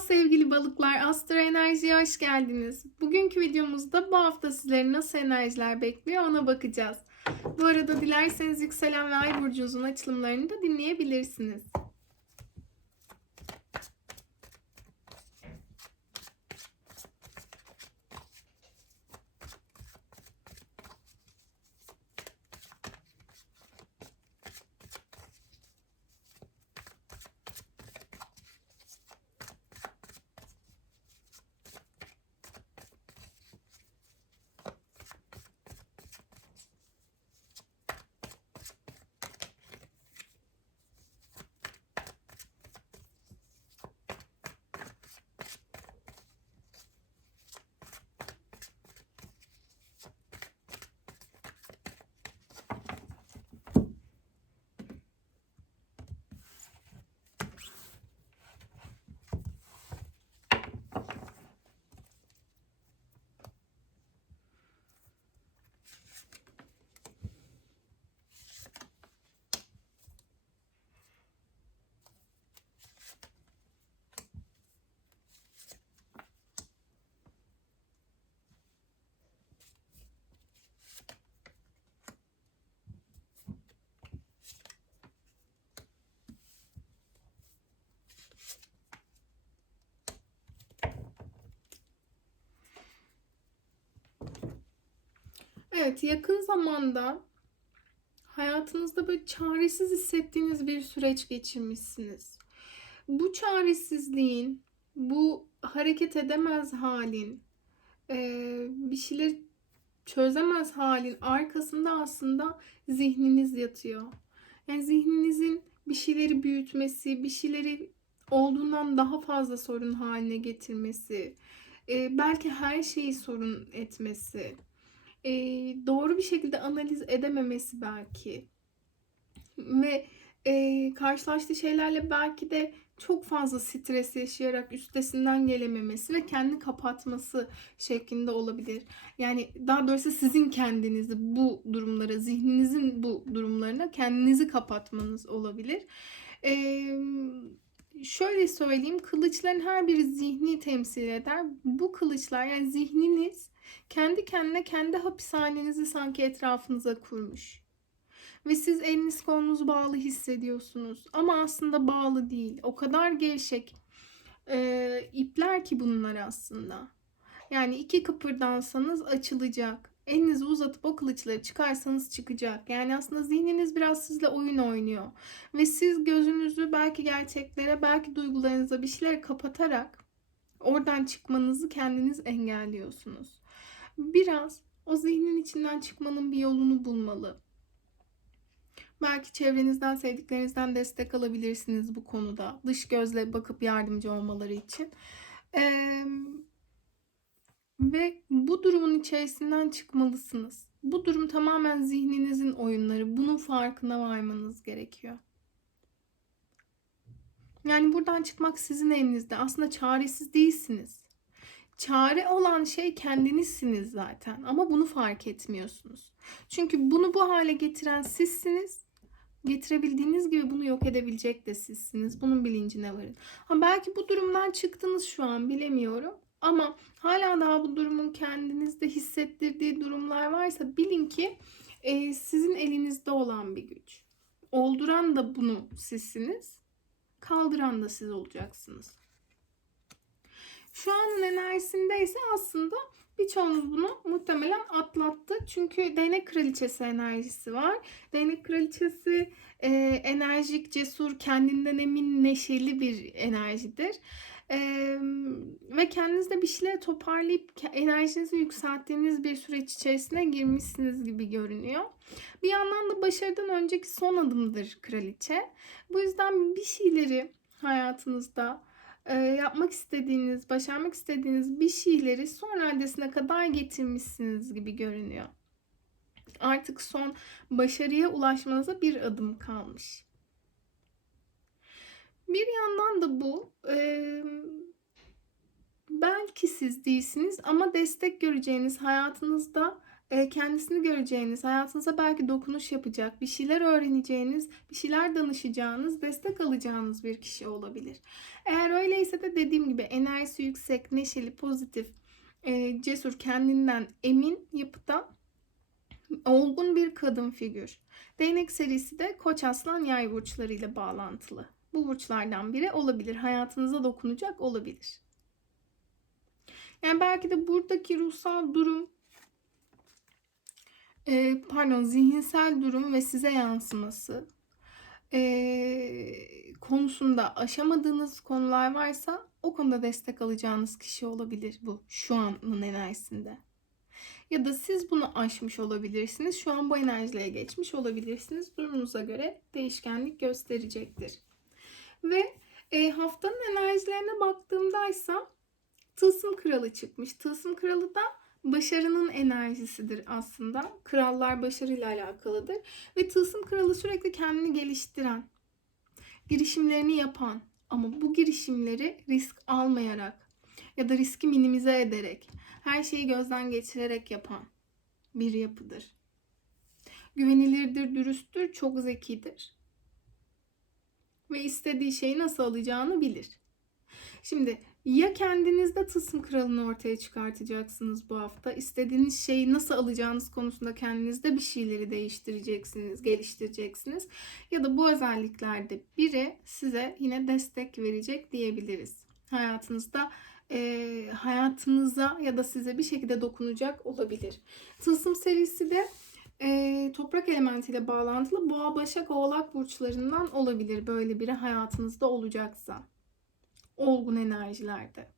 Sevgili balıklar, Astro Enerji'ye hoş geldiniz. Bugünkü videomuzda bu hafta sizleri nasıl enerjiler bekliyor ona bakacağız. Bu arada dilerseniz yükselen ve ay burcunuzun açılımlarını da dinleyebilirsiniz. Evet, yakın zamanda hayatınızda böyle çaresiz hissettiğiniz bir süreç geçirmişsiniz. Bu çaresizliğin, bu hareket edemez halin, bir şeyler çözemez halin arkasında aslında zihniniz yatıyor. Yani zihninizin bir şeyleri büyütmesi, bir şeyleri olduğundan daha fazla sorun haline getirmesi, belki her şeyi sorun etmesi, eee, doğru bir şekilde analiz edememesi belki ve eee, karşılaştığı şeylerle belki de çok fazla stres yaşayarak üstesinden gelememesi ve kendini kapatması şeklinde olabilir. Yani daha doğrusu sizin kendinizi bu durumlara, zihninizin bu durumlarına kendinizi kapatmanız olabilir. Emm, şöyle söyleyeyim, kılıçların her biri zihni temsil eder. Bu kılıçlar yani zihniniz kendi kendine kendi hapishanenizi sanki etrafınıza kurmuş. Ve siz eliniz kolunuz bağlı hissediyorsunuz. Ama aslında bağlı değil. O kadar gevşek eee, ipler ki bunlar aslında. Yani iki kıpırdansanız açılacak. Elinizi uzatıp o kılıçları çıkarsanız çıkacak. Yani aslında zihniniz biraz sizle oyun oynuyor. Ve siz gözünüzü belki gerçeklere, belki duygularınıza bir şeyler kapatarak oradan çıkmanızı kendiniz engelliyorsunuz. Biraz o zihnin içinden çıkmanın bir yolunu bulmalı. Belki çevrenizden, sevdiklerinizden destek alabilirsiniz bu konuda. Dış gözle bakıp yardımcı olmaları için. Eee, ve bu durumun içerisinden çıkmalısınız. Bu durum tamamen zihninizin oyunları. Bunun farkına varmanız gerekiyor. Yani buradan çıkmak sizin elinizde. Aslında çaresiz değilsiniz. Çare olan şey kendinizsiniz zaten ama bunu fark etmiyorsunuz. Çünkü bunu bu hale getiren sizsiniz. Getirebildiğiniz gibi bunu yok edebilecek de sizsiniz. Bunun bilincine varın. Ha belki bu durumdan çıktınız şu an bilemiyorum. Ama hala daha bu durumun kendinizde hissettirdiği durumlar varsa bilin ki e, sizin elinizde olan bir güç. Olduran da bunu sizsiniz. Kaldıran da siz olacaksınız. Şu anın enerjisinde ise aslında birçoğunuz bunu muhtemelen atlattı. Çünkü değnek kraliçesi enerjisi var. Değnek kraliçesi e, enerjik, cesur, kendinden emin, neşeli bir enerjidir. E, ve kendinizde bir şeyler toparlayıp enerjinizi yükselttiğiniz bir süreç içerisine girmişsiniz gibi görünüyor. Bir yandan da başarıdan önceki son adımdır kraliçe. Bu yüzden bir şeyleri hayatınızda yapmak istediğiniz, başarmak istediğiniz bir şeyleri son raddesine kadar getirmişsiniz gibi görünüyor. Artık son başarıya ulaşmanıza bir adım kalmış. Bir yandan da bu e, belki siz değilsiniz ama destek göreceğiniz hayatınızda kendisini göreceğiniz, hayatınıza belki dokunuş yapacak, bir şeyler öğreneceğiniz, bir şeyler danışacağınız, destek alacağınız bir kişi olabilir. Eğer öyleyse de dediğim gibi enerjisi yüksek, neşeli, pozitif, e, cesur, kendinden emin yapıda olgun bir kadın figür. Değnek serisi de Koç Aslan Yay burçları ile bağlantılı. Bu burçlardan biri olabilir. Hayatınıza dokunacak olabilir. Yani belki de buradaki ruhsal durum e, pardon zihinsel durum ve size yansıması e, konusunda aşamadığınız konular varsa o konuda destek alacağınız kişi olabilir bu şu anın enerjisinde. Ya da siz bunu aşmış olabilirsiniz. Şu an bu enerjilere geçmiş olabilirsiniz. Durumunuza göre değişkenlik gösterecektir. Ve e, haftanın enerjilerine baktığımdaysa Tılsım Kralı çıkmış. Tılsım Kralı da başarının enerjisidir aslında. Krallar başarıyla alakalıdır. Ve Tılsım Kralı sürekli kendini geliştiren, girişimlerini yapan ama bu girişimleri risk almayarak ya da riski minimize ederek, her şeyi gözden geçirerek yapan bir yapıdır. Güvenilirdir, dürüsttür, çok zekidir. Ve istediği şeyi nasıl alacağını bilir. Şimdi ya kendinizde tılsım kralını ortaya çıkartacaksınız bu hafta. İstediğiniz şeyi nasıl alacağınız konusunda kendinizde bir şeyleri değiştireceksiniz, geliştireceksiniz. Ya da bu özelliklerde biri size yine destek verecek diyebiliriz. Hayatınızda e, hayatınıza ya da size bir şekilde dokunacak olabilir. Tılsım serisi de e, toprak elementiyle bağlantılı boğa, başak, oğlak burçlarından olabilir. Böyle biri hayatınızda olacaksa olgun enerjilerde.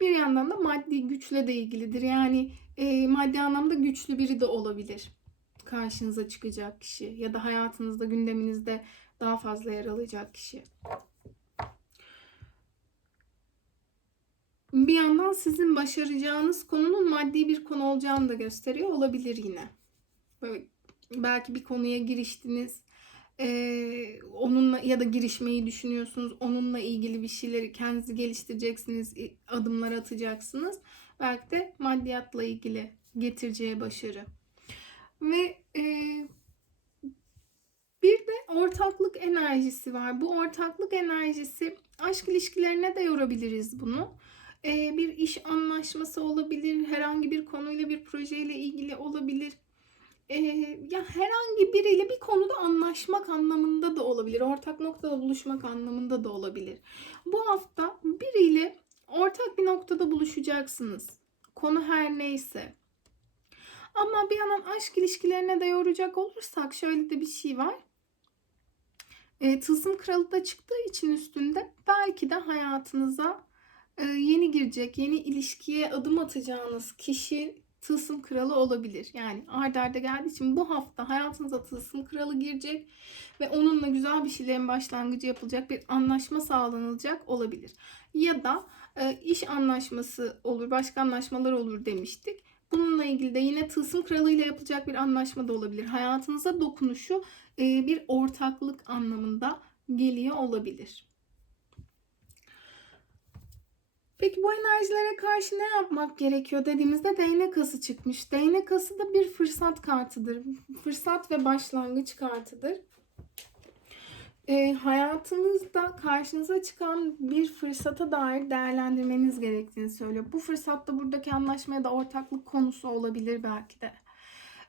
Bir yandan da maddi güçle de ilgilidir. Yani e, maddi anlamda güçlü biri de olabilir. Karşınıza çıkacak kişi ya da hayatınızda, gündeminizde daha fazla yer alacak kişi. Bir yandan sizin başaracağınız konunun maddi bir konu olacağını da gösteriyor olabilir yine. Böyle belki bir konuya giriştiniz ee, onunla ya da girişmeyi düşünüyorsunuz. Onunla ilgili bir şeyleri kendinizi geliştireceksiniz, adımlar atacaksınız. Belki de maddiyatla ilgili getireceği başarı. Ve e, bir de ortaklık enerjisi var. Bu ortaklık enerjisi aşk ilişkilerine de yorabiliriz bunu. E, bir iş anlaşması olabilir, herhangi bir konuyla bir projeyle ilgili olabilir e, ya herhangi biriyle bir konuda anlaşmak anlamında da olabilir. Ortak noktada buluşmak anlamında da olabilir. Bu hafta biriyle ortak bir noktada buluşacaksınız. Konu her neyse. Ama bir yandan aşk ilişkilerine de yoracak olursak şöyle de bir şey var. E, tılsım kralı da çıktığı için üstünde belki de hayatınıza e, yeni girecek, yeni ilişkiye adım atacağınız kişi tılsım kralı olabilir. Yani ardarda arda geldiği için bu hafta hayatınıza tılsım kralı girecek ve onunla güzel bir şeylerin başlangıcı yapılacak bir anlaşma sağlanılacak olabilir. Ya da e, iş anlaşması olur, başka anlaşmalar olur demiştik. Bununla ilgili de yine tılsım kralıyla yapılacak bir anlaşma da olabilir. Hayatınıza dokunuşu e, bir ortaklık anlamında geliyor olabilir. Peki bu enerjilere karşı ne yapmak gerekiyor dediğimizde değnek ası çıkmış. Değnek ası da bir fırsat kartıdır. Fırsat ve başlangıç kartıdır. E, hayatınızda karşınıza çıkan bir fırsata dair değerlendirmeniz gerektiğini söylüyor. Bu fırsatta buradaki anlaşmaya da ortaklık konusu olabilir belki de.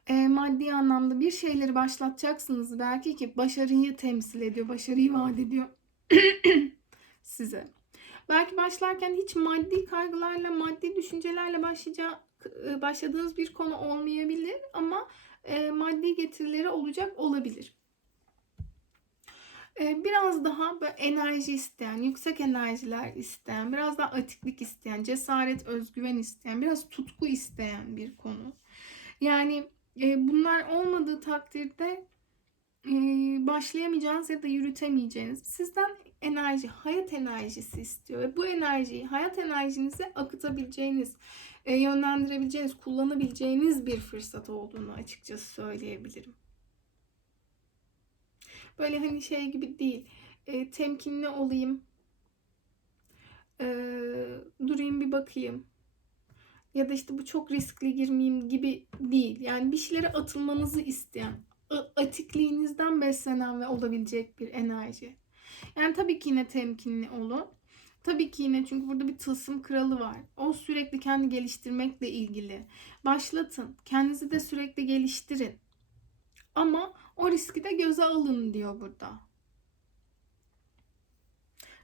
E, maddi anlamda bir şeyleri başlatacaksınız belki ki başarıyı temsil ediyor, başarıyı vaat ediyor size. Belki başlarken hiç maddi kaygılarla, maddi düşüncelerle başlayacak, e, başladığınız bir konu olmayabilir ama e, maddi getirileri olacak olabilir. E, biraz daha enerji isteyen, yüksek enerjiler isteyen, biraz daha atiklik isteyen, cesaret, özgüven isteyen, biraz tutku isteyen bir konu. Yani bunlar olmadığı takdirde başlayamayacağınız ya da yürütemeyeceğiniz, sizden enerji, hayat enerjisi istiyor. Ve bu enerjiyi, hayat enerjinizi akıtabileceğiniz, e, yönlendirebileceğiniz, kullanabileceğiniz bir fırsat olduğunu açıkçası söyleyebilirim. Böyle hani şey gibi değil. E, temkinli olayım. E, durayım bir bakayım. Ya da işte bu çok riskli girmeyeyim gibi değil. Yani bir şeylere atılmanızı isteyen, atikliğinizden beslenen ve olabilecek bir enerji. Yani tabii ki yine temkinli olun. Tabii ki yine çünkü burada bir tılsım kralı var. O sürekli kendi geliştirmekle ilgili. Başlatın. Kendinizi de sürekli geliştirin. Ama o riski de göze alın diyor burada.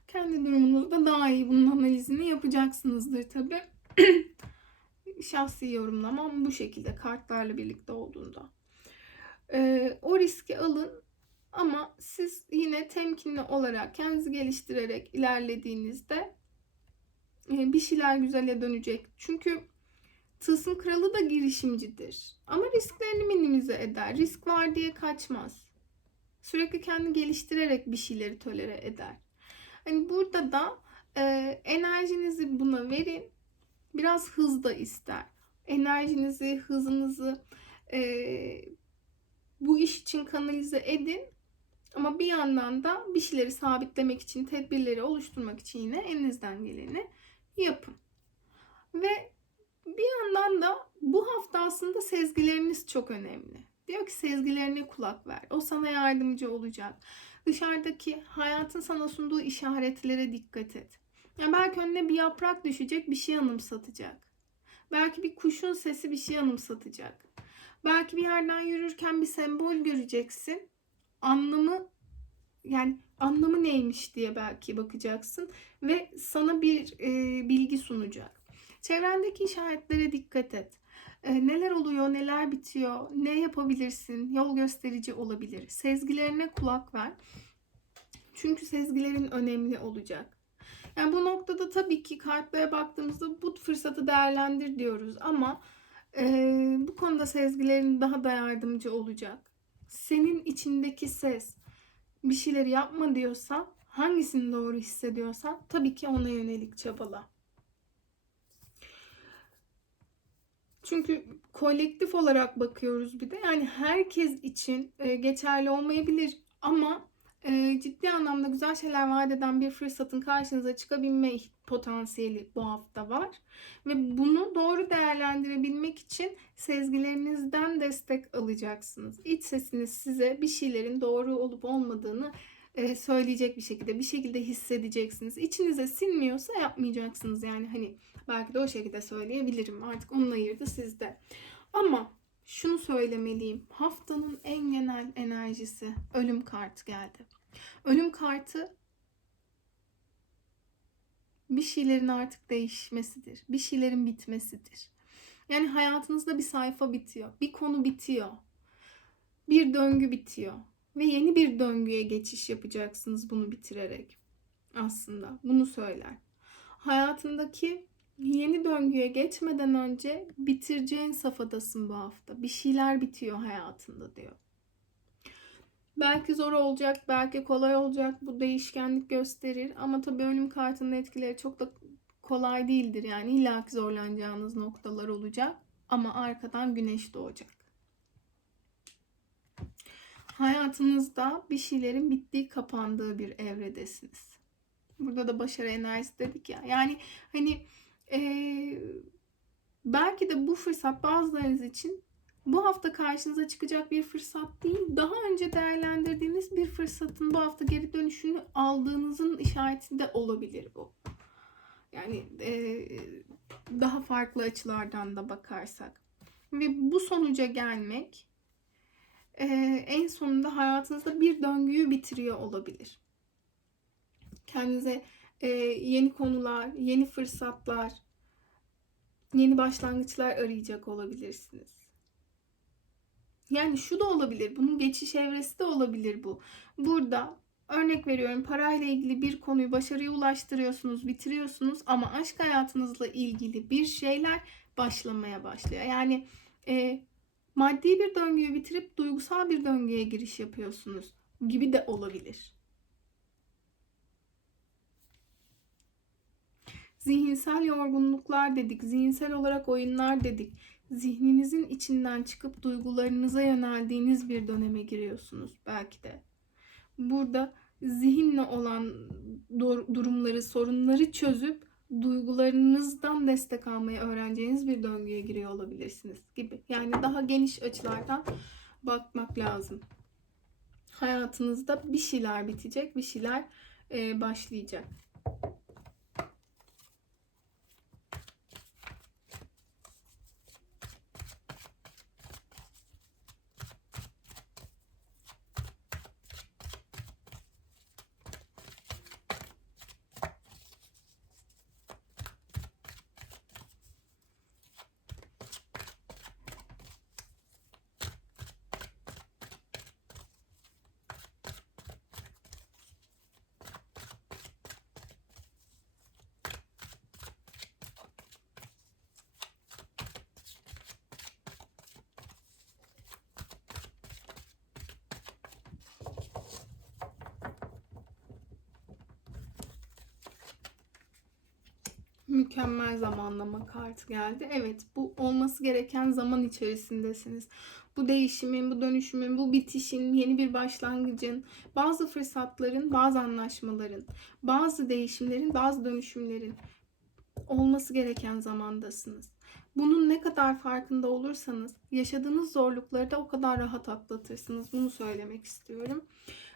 Kendi durumunuzda daha iyi bunun analizini yapacaksınızdır tabii. Şahsi yorumlamam bu şekilde kartlarla birlikte olduğunda. Ee, o riski alın ama siz yine temkinli olarak kendinizi geliştirerek ilerlediğinizde e, bir şeyler güzele dönecek. Çünkü Tılsım kralı da girişimcidir. Ama risklerini minimize eder. Risk var diye kaçmaz. Sürekli kendini geliştirerek bir şeyleri tolere eder. Hani burada da e, enerjinizi buna verin. Biraz hız da ister. Enerjinizi, hızınızı e, bu iş için kanalize edin. Ama bir yandan da bir şeyleri sabitlemek için, tedbirleri oluşturmak için yine elinizden geleni yapın. Ve bir yandan da bu hafta aslında sezgileriniz çok önemli. Diyor ki sezgilerine kulak ver. O sana yardımcı olacak. Dışarıdaki hayatın sana sunduğu işaretlere dikkat et. Yani belki önüne bir yaprak düşecek bir şey anımsatacak. Belki bir kuşun sesi bir şey anımsatacak. Belki bir yerden yürürken bir sembol göreceksin. Anlamı yani anlamı neymiş diye belki bakacaksın ve sana bir e, bilgi sunacak. Çevrendeki işaretlere dikkat et. E, neler oluyor, neler bitiyor, ne yapabilirsin, yol gösterici olabilir. Sezgilerine kulak ver. Çünkü sezgilerin önemli olacak. Yani bu noktada tabii ki kartlara baktığımızda bu fırsatı değerlendir diyoruz ama e, bu konuda sezgilerin daha da yardımcı olacak. Senin içindeki ses bir şeyleri yapma diyorsa, hangisini doğru hissediyorsan tabii ki ona yönelik çabala. Çünkü kolektif olarak bakıyoruz bir de. Yani herkes için e, geçerli olmayabilir ama e, ciddi anlamda güzel şeyler vaat eden bir fırsatın karşınıza çıkabilme potansiyeli bu hafta var. Ve bunu doğru değerlendirebilmek için sezgilerinizden destek alacaksınız. İç sesiniz size bir şeylerin doğru olup olmadığını e, söyleyecek bir şekilde, bir şekilde hissedeceksiniz. İçinize sinmiyorsa yapmayacaksınız. Yani hani belki de o şekilde söyleyebilirim. Artık onun ayırdı sizde. Ama şunu söylemeliyim. Haftanın en genel enerjisi ölüm kartı geldi. Ölüm kartı bir şeylerin artık değişmesidir. Bir şeylerin bitmesidir. Yani hayatınızda bir sayfa bitiyor. Bir konu bitiyor. Bir döngü bitiyor. Ve yeni bir döngüye geçiş yapacaksınız bunu bitirerek. Aslında bunu söyler. Hayatındaki yeni döngüye geçmeden önce bitireceğin safhadasın bu hafta. Bir şeyler bitiyor hayatında diyor. Belki zor olacak, belki kolay olacak. Bu değişkenlik gösterir. Ama tabii ölüm kartının etkileri çok da kolay değildir. Yani illaki zorlanacağınız noktalar olacak. Ama arkadan güneş doğacak. Hayatınızda bir şeylerin bittiği, kapandığı bir evredesiniz. Burada da başarı enerjisi dedik ya. Yani hani ee, belki de bu fırsat bazılarınız için bu hafta karşınıza çıkacak bir fırsat değil, daha önce değerlendirdiğiniz bir fırsatın bu hafta geri dönüşünü aldığınızın işareti de olabilir bu. Yani e, daha farklı açılardan da bakarsak. Ve bu sonuca gelmek e, en sonunda hayatınızda bir döngüyü bitiriyor olabilir. Kendinize e, yeni konular, yeni fırsatlar, yeni başlangıçlar arayacak olabilirsiniz. Yani şu da olabilir. Bunun geçiş evresi de olabilir bu. Burada örnek veriyorum parayla ilgili bir konuyu başarıya ulaştırıyorsunuz, bitiriyorsunuz ama aşk hayatınızla ilgili bir şeyler başlamaya başlıyor. Yani e, maddi bir döngüyü bitirip duygusal bir döngüye giriş yapıyorsunuz gibi de olabilir. Zihinsel yorgunluklar dedik, zihinsel olarak oyunlar dedik. Zihninizin içinden çıkıp duygularınıza yöneldiğiniz bir döneme giriyorsunuz belki de. Burada zihinle olan durumları, sorunları çözüp duygularınızdan destek almayı öğreneceğiniz bir döngüye giriyor olabilirsiniz gibi. Yani daha geniş açılardan bakmak lazım. Hayatınızda bir şeyler bitecek, bir şeyler başlayacak. Mükemmel zamanlama kartı geldi. Evet, bu olması gereken zaman içerisindesiniz. Bu değişimin, bu dönüşümün, bu bitişin, yeni bir başlangıcın, bazı fırsatların, bazı anlaşmaların, bazı değişimlerin, bazı dönüşümlerin olması gereken zamandasınız. Bunun ne kadar farkında olursanız yaşadığınız zorlukları da o kadar rahat atlatırsınız. Bunu söylemek istiyorum.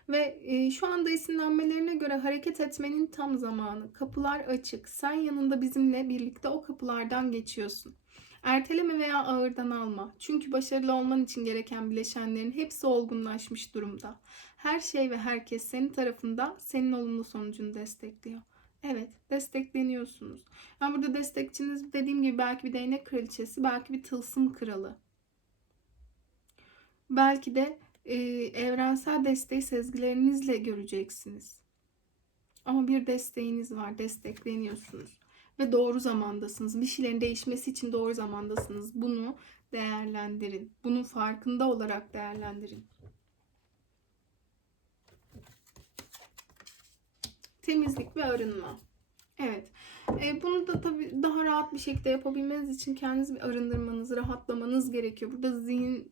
Ve e, şu anda esinlenmelerine göre hareket etmenin tam zamanı. Kapılar açık. Sen yanında bizimle birlikte o kapılardan geçiyorsun. Erteleme veya ağırdan alma. Çünkü başarılı olman için gereken bileşenlerin hepsi olgunlaşmış durumda. Her şey ve herkes senin tarafında senin olumlu sonucunu destekliyor. Evet, destekleniyorsunuz. Yani burada destekçiniz dediğim gibi belki bir değnek kraliçesi, belki bir tılsım kralı. Belki de e, evrensel desteği sezgilerinizle göreceksiniz. Ama bir desteğiniz var, destekleniyorsunuz ve doğru zamandasınız. Bir şeylerin değişmesi için doğru zamandasınız. Bunu değerlendirin. Bunun farkında olarak değerlendirin. Temizlik ve arınma. Evet. E, bunu da tabii daha rahat bir şekilde yapabilmeniz için kendinizi bir arındırmanız, rahatlamanız gerekiyor. Burada zihin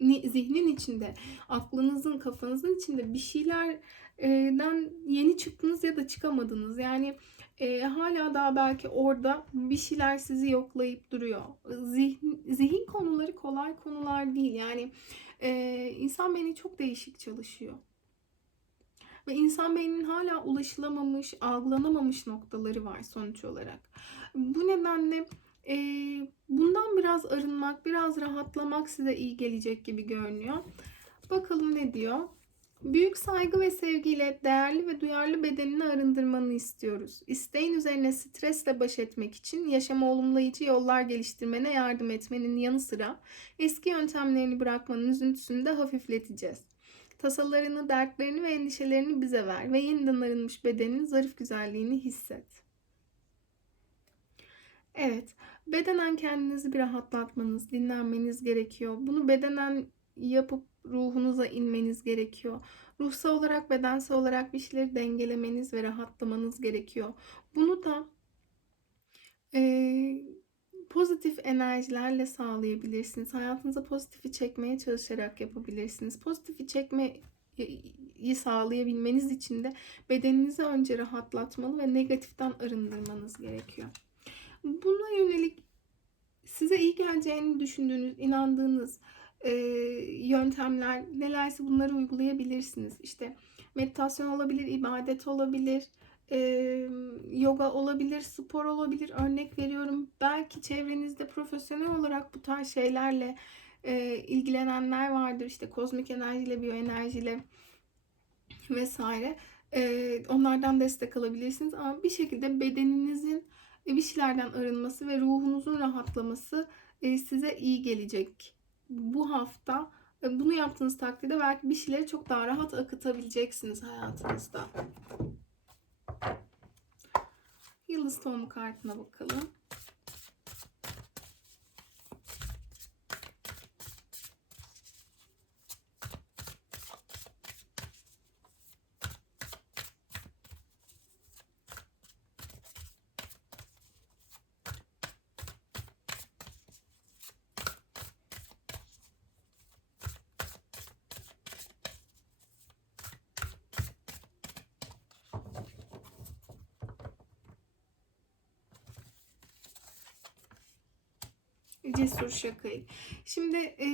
zihnin içinde, aklınızın, kafanızın içinde bir şeylerden yeni çıktınız ya da çıkamadınız. Yani e, hala daha belki orada bir şeyler sizi yoklayıp duruyor. Zihin, zihin konuları kolay konular değil. Yani e, insan beyni çok değişik çalışıyor. Ve insan beyninin hala ulaşılamamış, algılanamamış noktaları var sonuç olarak. Bu nedenle e, bundan biraz arınmak, biraz rahatlamak size iyi gelecek gibi görünüyor. Bakalım ne diyor? Büyük saygı ve sevgiyle değerli ve duyarlı bedenini arındırmanı istiyoruz. İsteğin üzerine stresle baş etmek için yaşama olumlayıcı yollar geliştirmene yardım etmenin yanı sıra eski yöntemlerini bırakmanın üzüntüsünü de hafifleteceğiz. Tasalarını, dertlerini ve endişelerini bize ver ve yeniden arınmış bedenin zarif güzelliğini hisset. Evet, bedenen kendinizi bir rahatlatmanız, dinlenmeniz gerekiyor. Bunu bedenen yapıp ruhunuza inmeniz gerekiyor. Ruhsal olarak, bedensel olarak bir şeyleri dengelemeniz ve rahatlamanız gerekiyor. Bunu da e, pozitif enerjilerle sağlayabilirsiniz. Hayatınıza pozitifi çekmeye çalışarak yapabilirsiniz. Pozitifi çekmeyi sağlayabilmeniz için de bedeninizi önce rahatlatmalı ve negatiften arındırmanız gerekiyor. Buna yönelik size iyi geleceğini düşündüğünüz, inandığınız e, yöntemler nelerse bunları uygulayabilirsiniz. İşte meditasyon olabilir, ibadet olabilir, e, yoga olabilir, spor olabilir. Örnek veriyorum. Belki çevrenizde profesyonel olarak bu tarz şeylerle e, ilgilenenler vardır. İşte kozmik enerjiyle, biyoenerjiyle vesaire. E, onlardan destek alabilirsiniz. Ama bir şekilde bedeninizin bir şeylerden arınması ve ruhunuzun rahatlaması e, size iyi gelecek. Bu hafta e, bunu yaptığınız takdirde belki bir şeyleri çok daha rahat akıtabileceksiniz hayatınızda. Yıldız tohumu kartına bakalım. Cesur Şakayık. Şimdi e,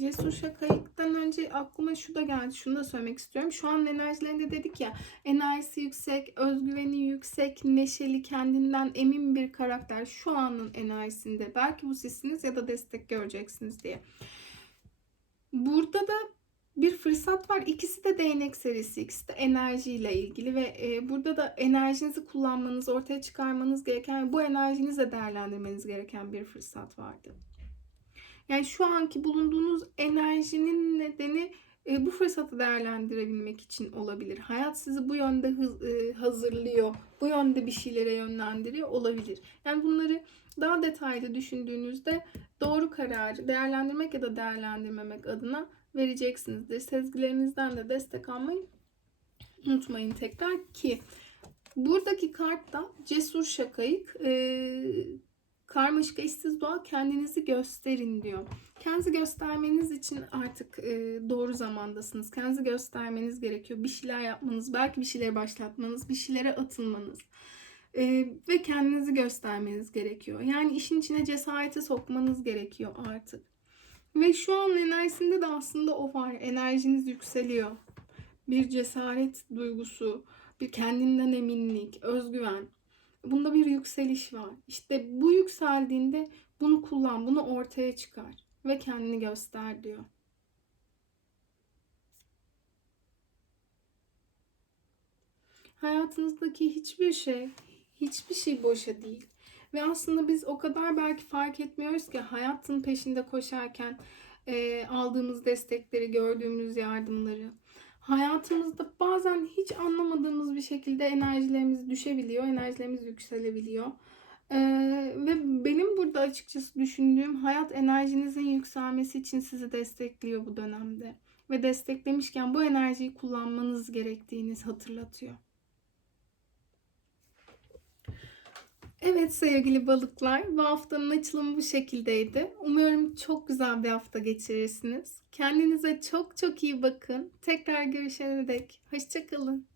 Cesur Şakayık'tan önce aklıma şu da geldi. Şunu da söylemek istiyorum. Şu an enerjilerinde dedik ya enerjisi yüksek, özgüveni yüksek, neşeli, kendinden emin bir karakter. Şu anın enerjisinde. Belki bu sizsiniz ya da destek göreceksiniz diye. Burada da bir fırsat var. İkisi de değnek serisi, ikisi de enerjiyle ilgili ve e, burada da enerjinizi kullanmanız, ortaya çıkarmanız gereken, bu enerjinizi değerlendirmeniz gereken bir fırsat vardı. Yani şu anki bulunduğunuz enerjinin nedeni e, bu fırsatı değerlendirebilmek için olabilir. Hayat sizi bu yönde hız- e, hazırlıyor, bu yönde bir şeylere yönlendiriyor olabilir. Yani bunları daha detaylı düşündüğünüzde doğru kararı değerlendirmek ya da değerlendirmemek adına vereceksinizdir. Sezgilerinizden de destek almayı unutmayın tekrar ki buradaki kartta cesur şakayık e, karmaşık eşsiz doğa kendinizi gösterin diyor. Kendinizi göstermeniz için artık e, doğru zamandasınız. Kendinizi göstermeniz gerekiyor. Bir şeyler yapmanız, belki bir şeyleri başlatmanız, bir şeylere atılmanız. E, ve kendinizi göstermeniz gerekiyor. Yani işin içine cesareti sokmanız gerekiyor artık. Ve şu an enerjisinde de aslında o var. Enerjiniz yükseliyor. Bir cesaret duygusu, bir kendinden eminlik, özgüven. Bunda bir yükseliş var. İşte bu yükseldiğinde bunu kullan, bunu ortaya çıkar ve kendini göster diyor. Hayatınızdaki hiçbir şey, hiçbir şey boşa değil. Ve aslında biz o kadar belki fark etmiyoruz ki hayatın peşinde koşarken e, aldığımız destekleri, gördüğümüz yardımları. Hayatımızda bazen hiç anlamadığımız bir şekilde enerjilerimiz düşebiliyor, enerjilerimiz yükselebiliyor. E, ve benim burada açıkçası düşündüğüm hayat enerjinizin yükselmesi için sizi destekliyor bu dönemde. Ve desteklemişken bu enerjiyi kullanmanız gerektiğini hatırlatıyor. Evet sevgili balıklar, bu haftanın açılımı bu şekildeydi. Umuyorum çok güzel bir hafta geçirirsiniz. Kendinize çok çok iyi bakın. Tekrar görüşene dek. Hoşçakalın.